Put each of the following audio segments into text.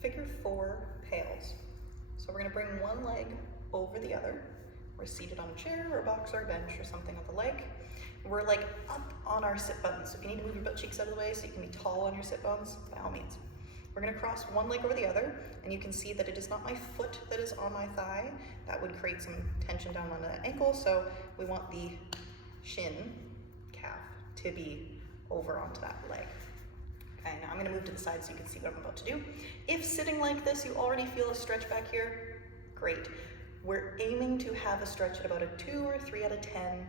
figure 4 PAILs. So we're gonna bring one leg over the other. We're seated on a chair or a box or a bench or something of the like. We're like up on our sit bones. So if you need to move your butt cheeks out of the way so you can be tall on your sit bones, by all means. We're gonna cross one leg over the other, and you can see that it is not my foot that is on my thigh. That would create some tension down on that ankle, so we want the shin, calf, to be over onto that leg. Okay, now I'm gonna move to the side so you can see what I'm about to do. If sitting like this, you already feel a stretch back here, great. We're aiming to have a stretch at about a 2 or 3 out of 10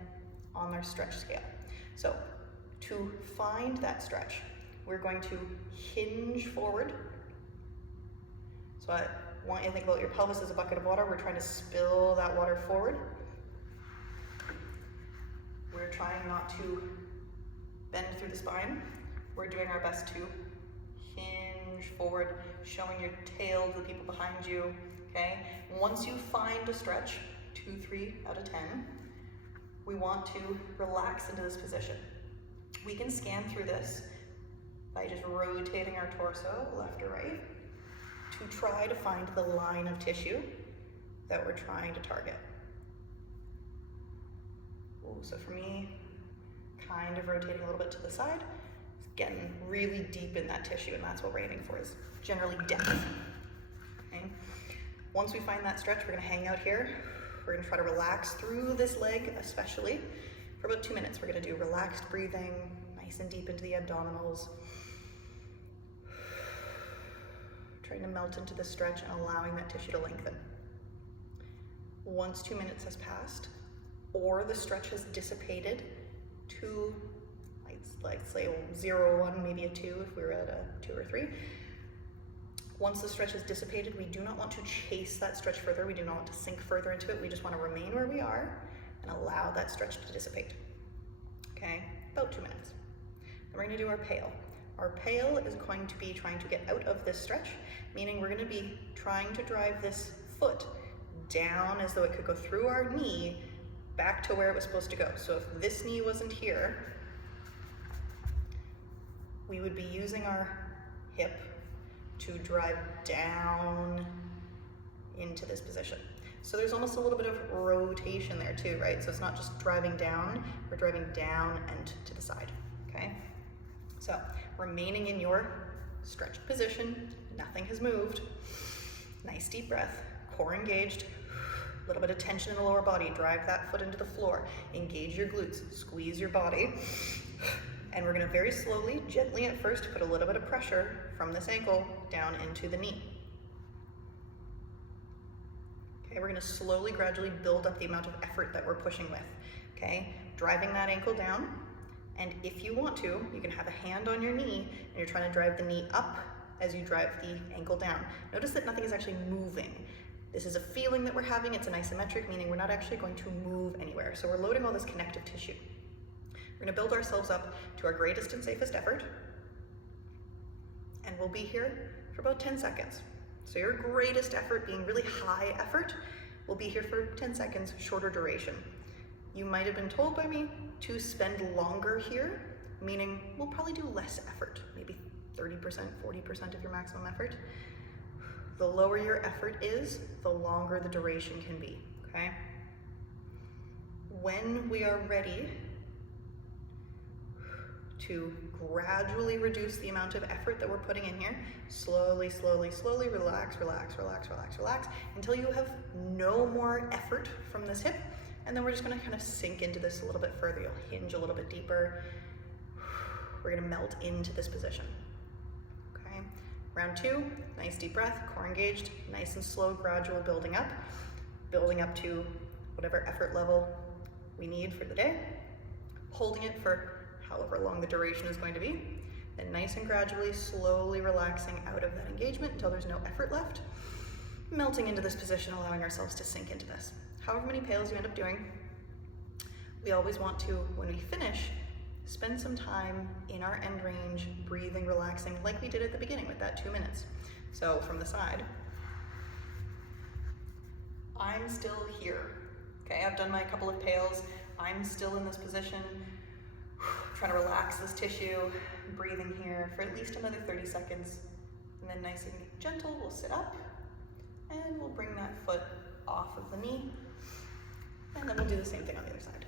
on our stretch scale. So to find that stretch, we're going to hinge forward. So I want you to think about your pelvis as a bucket of water. We're trying to spill that water forward. We're trying not to bend through the spine. We're doing our best to hinge forward, showing your tail to the people behind you, okay? Once you find a stretch, 2, 3 out of 10, we want to relax into this position. We can scan through this by just rotating our torso left or right to try to find the line of tissue that we're trying to target. Ooh, so for me, kind of rotating a little bit to the side, getting really deep in that tissue, and that's what we're aiming for, is generally depth. Okay? Once we find that stretch, we're gonna hang out here. We're gonna try to relax through this leg, especially for about 2 minutes. We're gonna do relaxed breathing, nice and deep into the abdominals. Trying to melt into the stretch and allowing that tissue to lengthen. Once 2 minutes has passed, or the stretch has dissipated to, let's say 0, 1, maybe a 2 if we were at a 2 or 3. Once the stretch has dissipated, we do not want to chase that stretch further. We do not want to sink further into it. We just want to remain where we are and allow that stretch to dissipate. Okay, about 2 minutes. Then we're going to do our PAIL. Our PAIL is going to be trying to get out of this stretch, meaning we're going to be trying to drive this foot down as though it could go through our knee back to where it was supposed to go. So if this knee wasn't here, we would be using our hip to drive down into this position. So there's almost a little bit of rotation there too, right? So it's not just driving down, we're driving down and to the side, okay? So remaining in your stretched position, nothing has moved. Nice deep breath, core engaged, a little bit of tension in the lower body, drive that foot into the floor, engage your glutes, squeeze your body. And we're gonna very slowly, gently at first, put a little bit of pressure from this ankle down into the knee. Okay, we're gonna slowly, gradually build up the amount of effort that we're pushing with, okay? Driving that ankle down, and if you want to, you can have a hand on your knee, and you're trying to drive the knee up as you drive the ankle down. Notice that nothing is actually moving. This is a feeling that we're having, it's an isometric, meaning we're not actually going to move anywhere. So we're loading all this connective tissue. We're gonna build ourselves up to our greatest and safest effort, and we'll be here for about 10 seconds. So your greatest effort being really high effort, will be here for 10 seconds, shorter duration. You might have been told by me to spend longer here, meaning we'll probably do less effort, maybe 30%, 40% of your maximum effort. The lower your effort is, the longer the duration can be, okay? When we are ready to gradually reduce the amount of effort that we're putting in here, slowly, slowly, slowly, relax, relax, relax, relax, relax, until you have no more effort from this hip, and then we're just gonna kind of sink into this a little bit further. You'll hinge a little bit deeper. We're gonna melt into this position, okay? Round 2, nice deep breath, core engaged, nice and slow, gradual building up to whatever effort level we need for the day, holding it for however long the duration is going to be, and nice and gradually, slowly relaxing out of that engagement until there's no effort left, melting into this position, allowing ourselves to sink into this. However many PAILs you end up doing, we always want to, when we finish, spend some time in our end range, breathing, relaxing, like we did at the beginning with that 2 minutes. So from the side, I'm still here. Okay, I've done my couple of PAILs, I'm still in this position, trying to relax this tissue, breathing here for at least another 30 seconds, And then nice and gentle, we'll sit up and we'll bring that foot off of the knee. And then we'll do the same thing on the other side.